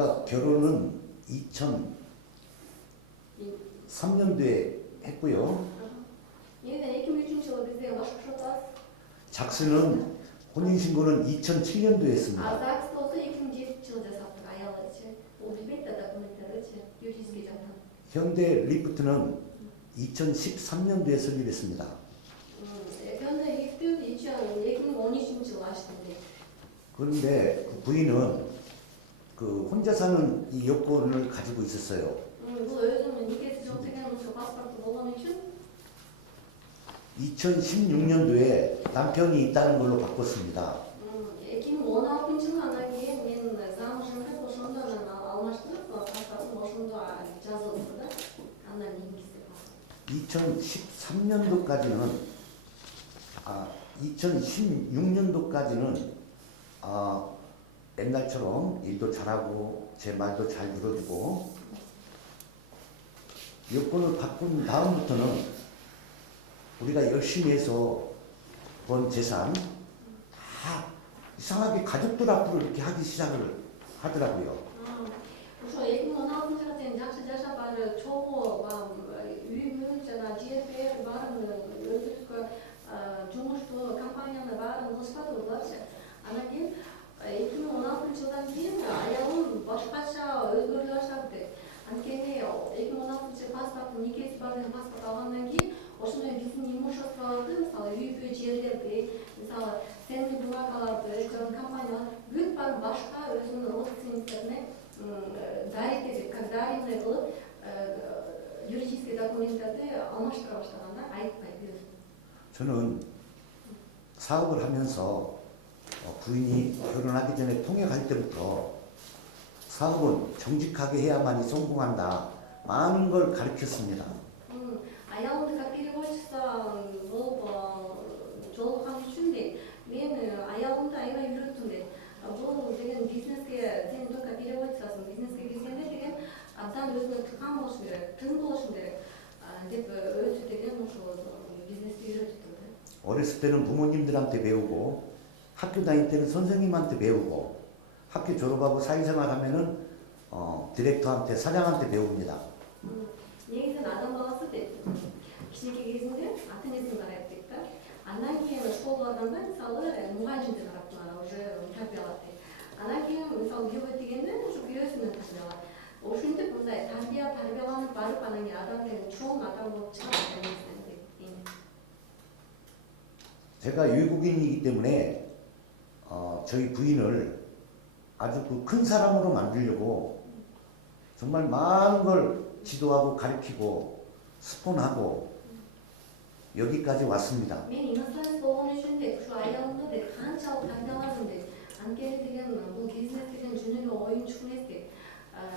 제가 결혼은 2003년도에 했고요. Yeniden 2003 yılı bizde başvuruşlar. 작스는 혼인신고는 2007년도에 했습니다. Azaks da olsa 2007 yılında sattık ayarlar için. O bilmek de dokumentler için. Юридический 장판. 현대 리프트는 2013년도에 설립했습니다. Ekranda Lift'in 2013 yılı açtığında. 그런데 그 부인은 그 혼자 사는 이 여권을 가지고 있었어요. Bu özümün nikahı 정책하면서 파스포트 보관 için 2016년도에 남편이 있다는 걸로 바꿨습니다. 2016 yılından keyin men zamujim qilib o'shanda almashtirib pasportim boshimda yozildi da andan keyin 2016년도까지는 옛날처럼 일도 잘하고 제 말도 잘 들어주고 여권을 바꾼 다음부터는 우리가 열심히 해서 번 재산 다 이상하게 가족들 앞으로 이렇게 하기 시작을 하더라고요. ошо 2016 жылга чейин жакшы жашап ары чогуу үйүмүн жана ЖП баарын өздүккө жумушту компанияны баарын кылышпадыбызбачы. Анан кийин 2016 жылдан кийин аялым башкача өзгөрүлө баштады. Анткени 2016 паспорттун никеси бар деген паспорт алгандан кийин ошондой биздин имуществобузду мисалы үй жерлерди мисалы ценный бумагаларды компаниялар бүт баары башка өзүнүн родственниктерине дарить как даренный кылып юридический документтерди алмаштыра баштаганда айтпай бир. 저는 사업을 하면서 부인이 결혼하기 전에 통역할 때부터 사업은 정직하게 해야만이 성공한다. 많은 걸 가르쳤습니다. Аялымды как переводчица болуп жолуккан үчүн мен аялымды аябай үйрөттүм дейт. Бул деген бизнеске сен только переводчисасың, бизнеске киргенде деген абдан өзүнө тыккан болуш керек, тың болуш керек деп өзү деген ошол бизнести үйрөттү. 어렸을 때는 부모님들한테 배우고 학교 다닐 때는 선생님한테 배우고 학교 졸업하고 사회생활 하면은 디렉터한테 사장한테 배웁니다. негизинен адам баласы дейт кичинекей кезинде ата энесин карайт дейт да. Андан кийин школга барганда мисалы мугалимди карап уже тарбиялат дейт. Андан кийин мисалы күйөөгө тийгенде ушу күйөөсүнөн тарбиялат. Ошентип мындай тарбияланып барып анан кийин адам деген чоң адам болуп чыгат дейт. 제가 외국인이기 때문에 저희 부인을 아주 큰 사람으로 만들려고 정말 많은 걸 지도하고 가르치고 스폰하고 여기까지 왔습니다. Мен иностранец болгон үчүн деп ушу аялымды деп канчалык таңдаладым деп. Анткени деген бул бизнес деген жөн эле оюнчук эмес деп.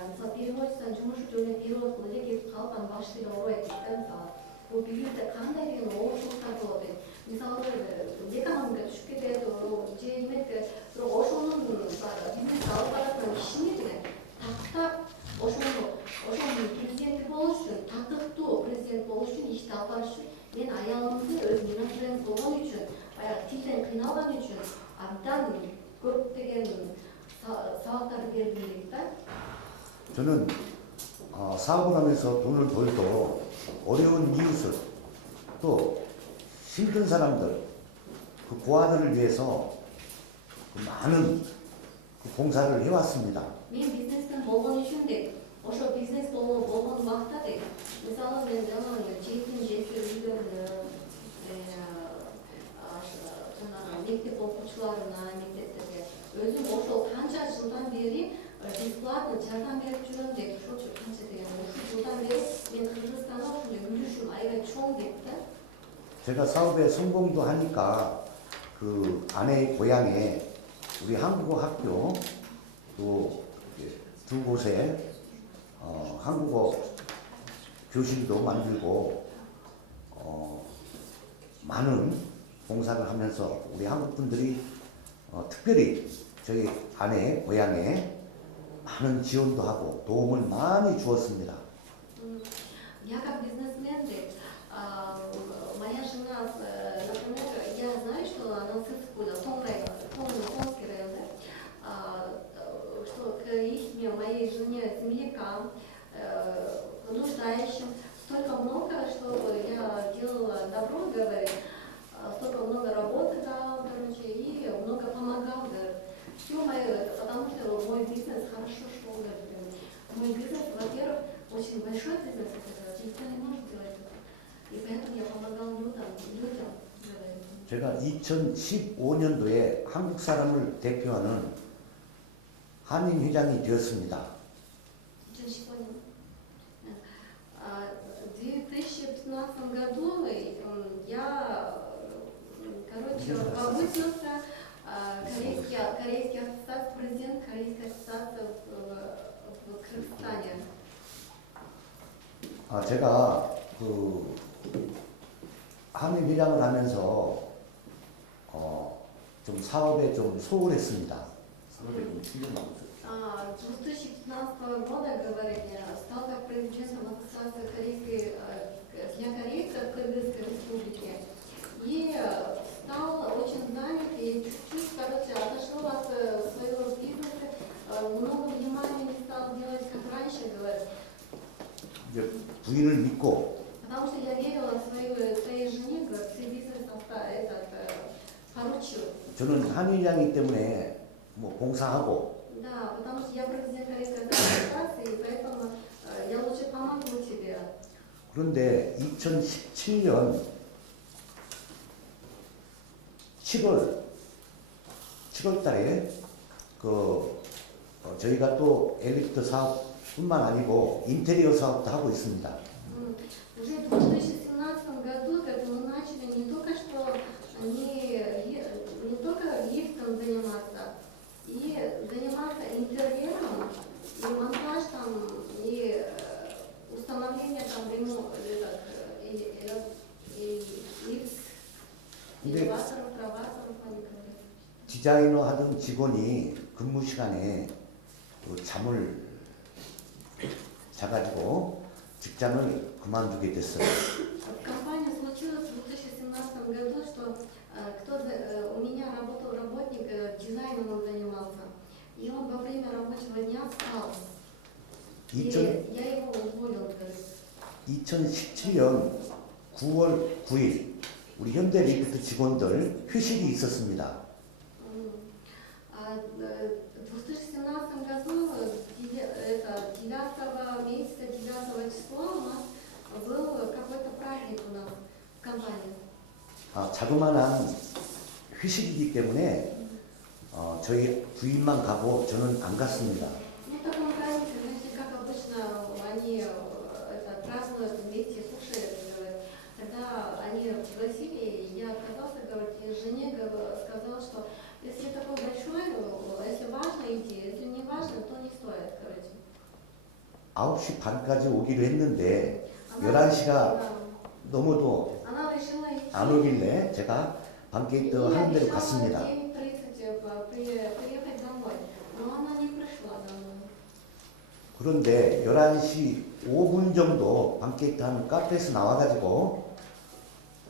Мисалы переводчистанын жумушу жөн эле перевод кылып эле кетип калып анан башты эле оорубайт дейт да мисалы. Бул бизнесте кандай деген оорчулуктар болот дейт. Мисалы экономика түшүп кетет, же эметке бирок ошонун бизнес алып бараткан кишини деген тактап ошонун президенти болуш үчүн, татыктуу президент болуш үчүн ишти алып барыш үчүн мен аялымды өзүм иностранец болгон үчүн, баягы тилден кыйналган үчүн абдан көптөгөн сабактарды бердим дейт да. 저는 사업을 하면서 돈을 벌도 어려운 이웃을 또 힘든 사람들 그 고아들을 위해서 많은 봉사를 해왔습니다. Мен бизнестен болгон үчүн деп ошо бизнес болгон убакта деп мисалы мен жаман жетим жесир үйлөрүнө жанагы мектеп окуучуларына мектептерге өзүм ошол канча жылдан бери бесплатно жардам берип жүрөм деп ошо канча деген ушул жылдан бери мен Кыргызстанда ошондой үлүшүм аябай чоң деп да. 제가 사업에 성공도 하니까 그 아내의 고향에 우리 한국어 학교 또 두 곳에 한국어 교실도 만들고 많은 봉사를 하면서 우리 한국 분들이 특별히 저희 아내의 고향에 많은 지원도 하고 도움을 많이 주었습니다. Я как бизнесмен, моя жена, например, я знаю, что она с Иркутска, Томский район, что к их моей людям делает. 제가 2015년도에 한국 사람을 대표하는 한인 회장이 되었습니다. Сейчас не понял. В 2015 году я, короче, повысился корейский ассоциация, президент Корейской ассоциации в Кыргызстане. 제가 그 한인 회장을 하면서 좀 사업에 좀 소홀했습니다. 사업에 좀 충격 나왔어요. С 2015 года, говорит, я стал как президентом Ассоциации для корейцев Кыргызской республики. И стал очень занят и чуть-чуть, короче, отошел от своего бизнеса, много внимания не стал делать, как раньше, говорит. 이제 부인을 믿고 Потому что я верила своей жене, говорит, все бизнес поручил. 저는 한인 회장이기 때문에 뭐 봉사하고 Да, потому что я президент Корейской ассоциации, и поэтому я лучше помогу тебе. 그런데 2017년 7월 달에 저희가 또 엘리트 사업뿐만 아니고 인테리어 사업도 하고 있습니다. Уже в 2017 году как мы начали не только что не только лифтом заниматься, и заниматься интерьером, и монтаж там, и установление там лифт, элеваторов, проваторов, они говорят. 디자이너 하던 직원이 근무 시간에 잠을 자가지고 직장을 그만두게 됐어요. В компании случилось в 2017 году, что у меня работал работник, дизайном он занимался, и он во время рабочего дня спал. И я его уволил. 2017년 9월 9일 우리 현대리프트 직원들 회식이 있었습니다. В 2017 году, 9 месяца, 9 числа у нас был какой-то праздник у нас в компании. 자그마한 회식이기 때문에 저희 부인만 가고 저는 안 갔습니다. Ну, в таком празднике, знаете, как обычно, они празднуют вместе, кушают, говорят. Когда они пригласили, я отказался, говорит, и жене сказал, что если такой большой, если важно идти, если не важно, то не стоит, короче. 9시 반까지 오기로 했는데 11시가 넘어도 Она решила идти. 안 오길래 제가 밤게이트 하는 대로 갔습니다. 9:30 приехать домой, но она не пришла домой. 그런데 11시 5분 정도 밤게이트 하는 카페에서 나와가지고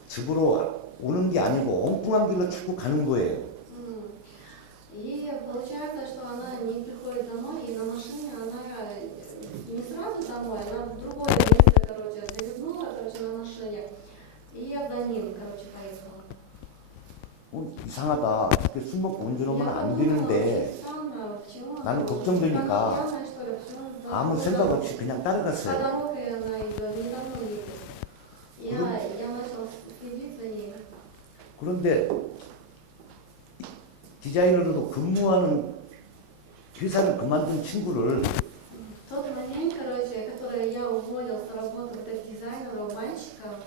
집으로 오는 게 아니고 엉뚱한 길로 자꾸 가는 거예요. И получается, что она не приходит домой, и на машине она не сразу домой, она в другое место, короче, завернула, короче, на машине, и я за ним, короче, поехала. 이상하다. 이렇게 술 먹고 운전하면 안 되는데 나는 걱정되니까 아무 생각 없이 그냥 По 따라갔어요. дороге она идет, не за мной едет. Я начала следить за ней. 그런데 디자이너로도 근무하는 회사를 그만둔 친구를 В тот момент, короче, который я уволил с работы вот этого дизайнера, мальчика,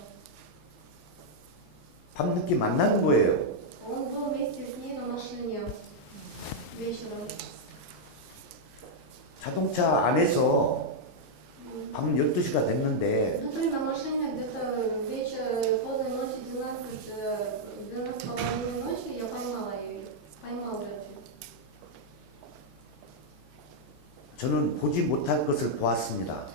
밤늦게 만나는 거예요. он был вместе с ней на машине вечером. 자동차 안에서 밤 12시가 됐는데 Внутри на машине где-то вечер, поздней ночи, 12:30 ночи, я поймала ее, поймал ее. 저는 보지 못할 것을 보았습니다.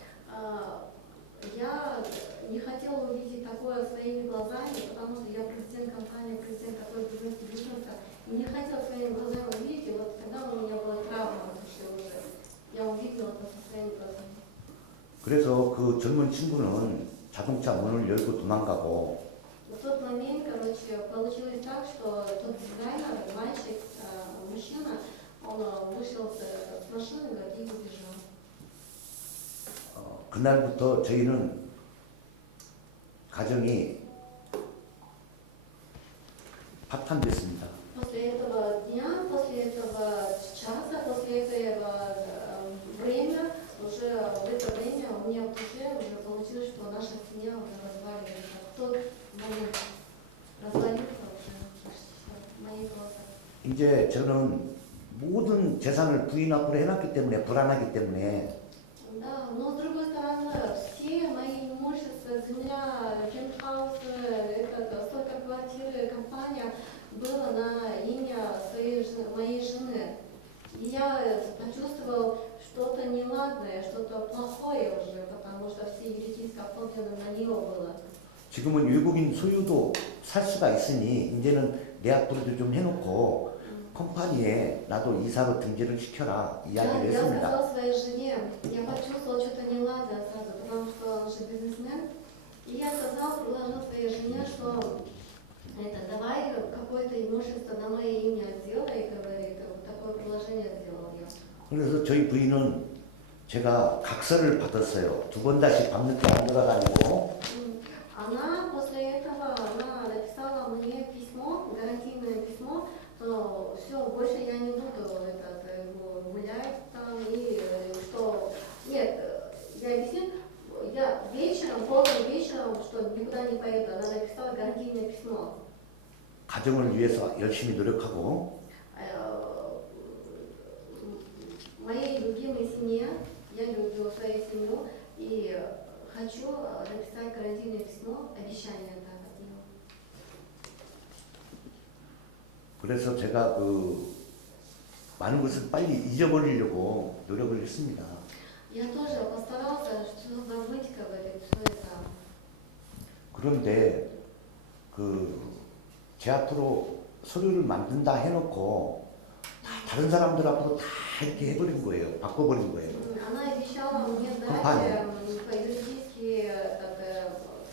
Я не хотела увидеть такое своими глазами, потому что я президент компании, президент такой бизнеса, и не хотела своими глазами увидеть, и вот тогда у меня была травма в душе уже. Я увидела это со своими глазами. 그래서 그 젊은 친구는 자동차 문을 열고 도망가고 В тот момент, короче, получилось так, что тот дизайнер, мальчик, мужчина, он вышел с машины, говорит, и убежал. 그날부터 저희는 가정이 파탄됐습니다. После этого дня, после этого часа, после этого время, уже в это время у меня уже получилось, что наша семья уже разваливается. В тот момент развалился уже в моей голове. 이제 저는 모든 재산을 부인 앞으로 해놨기 때문에 불안하기 때문에 Да, но с другой стороны, все мои имущества, земля, пентхаус, столько квартиры, компания было на имя моей жены. И я почувствовал что-то неладное, что-то плохое уже, потому что все юридическое оформлено на нее было. 지금은 외국인 소유도 살 수가 있으니 이제는 내 앞으로도 좀 해놓고 컴퍼니에 나도 이사로 등재를 시켜라 이야기를 Я 했습니다. сказала своей жене, я почувствовала что-то неладное сразу, потому что он же бизнесмен. И я сказала, предложила своей жене, что давай какое-то имущество на мое имя сделай, говорит, вот такое предложение сделал я. 그래서 저희 부인은 제가 각서를 받았어요. 2번 다시 밤늦게 안 돌아다니고 Она после этого она написала мне письмо, гарантийное письмо, что все, больше я не буду гулять там и что... Нет, я объясню, я вечером, поздно вечером, что никуда не поеду, она написала гарантийное письмо. 가정을 위해서 열심히 노력하고 Моей любимой семье, я люблю свою семью и хочу написать гарантийное письмо, обещание так от нее. 그래서 제가 많은 것을 빨리 잊어버리려고 노력을 했습니다. Я тоже постарался, что забыть, говорит, все это. 그런데 제 앞으로 서류를 만든다 해놓고 다른 사람들 앞으로 다 이렇게 해버린 거예요. 바꿔버린 거예요. Она обещала мне дать Компания.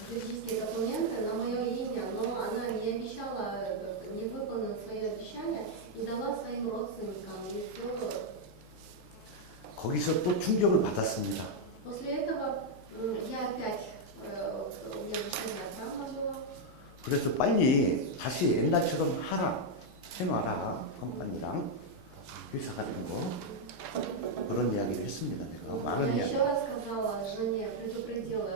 юридические документы на мое имя, но она не обещала, не выполнила свои обещания и дала своим родственникам. И все. 거기서 또 충격을 받았습니다. После этого я опять у меня решение травма было. 그래서 빨리 다시 옛날처럼 해놔라 컴퍼니랑 회사가 된 거 그런 이야기를 했습니다. 내가 많은 Я 이야기. еще раз сказала жене, предупредила,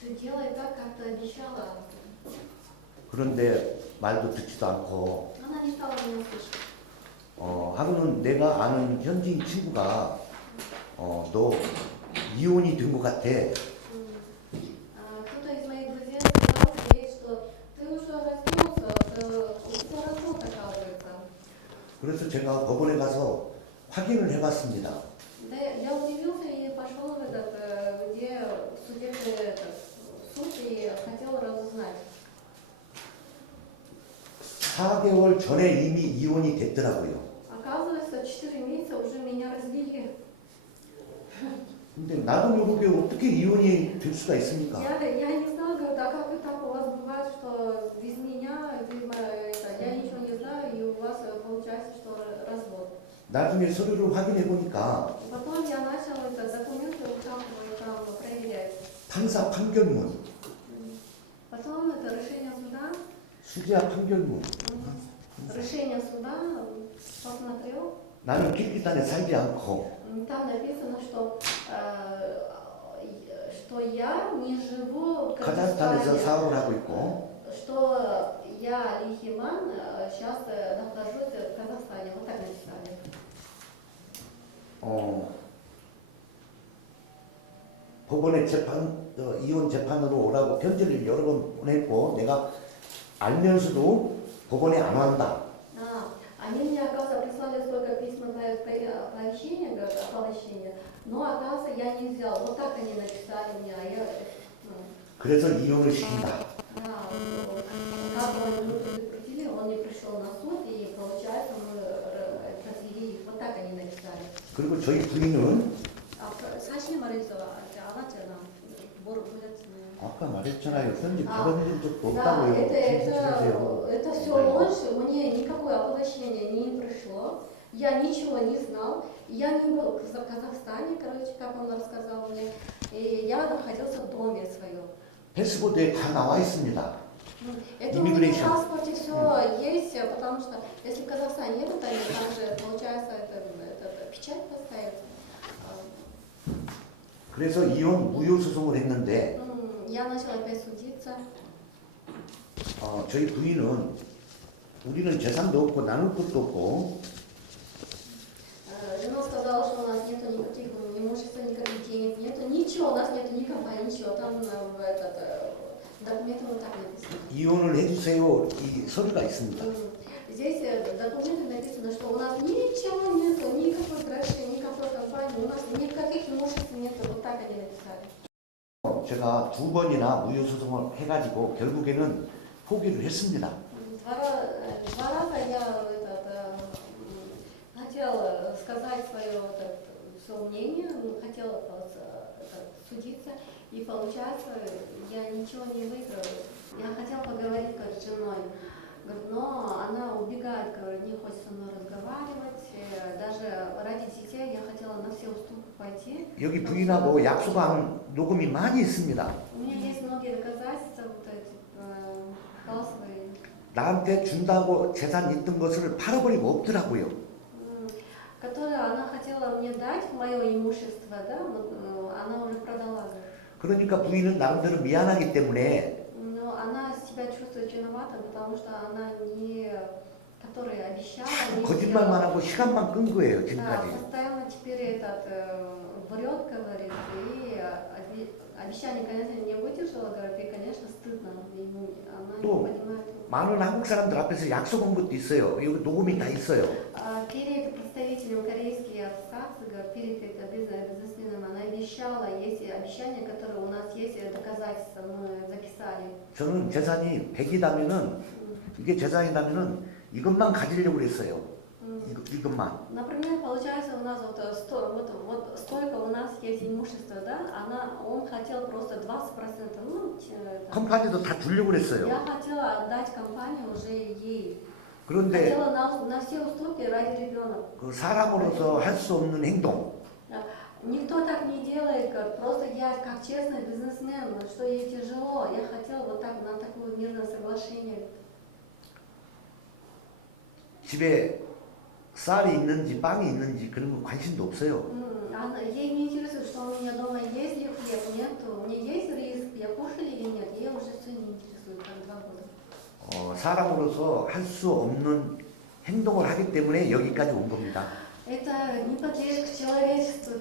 ты делай так, как ты обещала. 그런데 말도 듣지도 않고 Она не стала меня слышать. 하루는 내가 아는 현지인 친구가 너 이혼이 된 것 같아. Кто-то из моих друзей сказал ей, что ты уже развелся, у тебя развод оказывается. 그래서 제가 법원에 가서 확인을 해봤습니다. Да, я удивился и пошел в где судебный суд и хотел разузнать. 4개월 전에 이미 이혼이 됐더라고요. Оказывается, 4 месяца уже меня развели. 근데 나도 모르게 어떻게 이혼이 될 수가 있습니까? Я не знала, говорю, а как так у вас бывает, что без меня, я ничего не знаю, и у вас получается, что развод. 나중에 서류를 확인해 보니까 Потом я начала документы участвовать там проверять. 판사 판결문, Потом это решение суда, 수재와 판결문. решение суда посмотрел, 나는 킬기단에 살지 않고 там написано, что я не живу в 카자흐스탄에서 Казахстане, 사업을 하고 있고 что я Лихиман сейчас нахожусь в Казахстане. Вот так написали. 법원에 이혼 재판으로 오라고 편지를 여러 번 보냈고 내가 알면서도 법원에 안 왔다. Они мне, оказывается, прислали столько письма оповещения, но, оказывается, я не взял. Вот так они написали мне. 그래서 이혼을 시킨다. Да, как они предупредили, он не пришел на суд, и, получается, мы развели их. Вот так они написали. 그리고 저희 부인은 사실 말해서 알았잖아. 뭐를 보냈지. 아까 말했잖아요. 현지 받은 적도 Да, 없다고요. это все ложь, мне никакое оповещение не пришло, я ничего не знал, я не был в Казахстане, короче, как он рассказал мне, и я находился в доме своем. 패스보드에 다 나와 있습니다. Это у них в Immigration. паспорте все есть, потому что если в Казахстане нет, там же получается это печать поставить. 그래서 이혼 무효 소송을 했는데 Я начала опять судиться. 저희 부인은 우리는 재산도 없고 나눌 것도 없고 Жена сказала, что у нас нету никаких имущества, никаких денег, нету ничего, у нас нету ни компании, ничего. Там в документы вот так написано. 이혼을 해주세요 이 서류가 있습니다. Здесь в документах написано, что у нас ничего нету, никакой трэши, никакой компании, у нас никаких имуществ нету. Вот так они написали. 제가 2번이나 무효 소송을 해가지고 결국에는 포기를 했습니다. Два раза я хотела сказать свое мнение, хотела судиться, и получается, я ничего не выиграла. Я хотела поговорить как с женой, говорит, но она убегает, говорит, не хочет со мной разговаривать, даже ради детей я хотела на все уступки пойти. 여기 부인하고 약속한 녹음이 많이 있습니다. У меня есть многие доказательства, вот эти голосовые. 나한테 준다고 재산 있던 것을 팔아버리고 없더라고요. Которые она хотела мне дать, мое имущество, да, она уже продала. 그러니까 부인은 나름대로 미안하기 때문에 Но она себя чувствует виновата, потому что она не, которая обещала, не 거짓말만 сделала. 하고 시간만 끈 거예요 Да, 지금까지. постоянно теперь врет, говорит, и обещание, конечно, не выдержала, говорит, и, конечно, стыдно ему, она не 또 понимает. 많은 한국 사람들 앞에서 약속한 것도 있어요. 여기 녹음이 다 있어요. Перед представителем корейских ассоциаций, перед бизнесменом, она обещала, есть обещания, которые у нас есть, доказательства, мы записали. 저는 재산이 100이라면은 이게 재산이라면은 이것만 가지려고 그랬어요. 이것만. Например, получается у нас вот столько у нас есть имущество, да? Он хотел просто 20%, ну, 컴파니도 다 주려고 그랬어요. я хотела отдать компанию уже ей. 그런데 Хотела на все уступки ради ребенка. 그 사람으로서 할 수 없는 행동. Никто так не делает, просто я как честный бизнесмен, что ей тяжело, я хотела вот так на такое мирное соглашение. 집에 쌀이 있는지 빵이 있는지 그런 거 관심도 없어요. Ей не интересует, что у меня дома есть ли хлеб, нет, у меня есть риск, я кушаю или нет, ей уже все не интересует, как 2 года. 사람으로서 할 수 없는 행동을 하기 때문에 여기까지 온 겁니다. Это не подлежит к человечеству,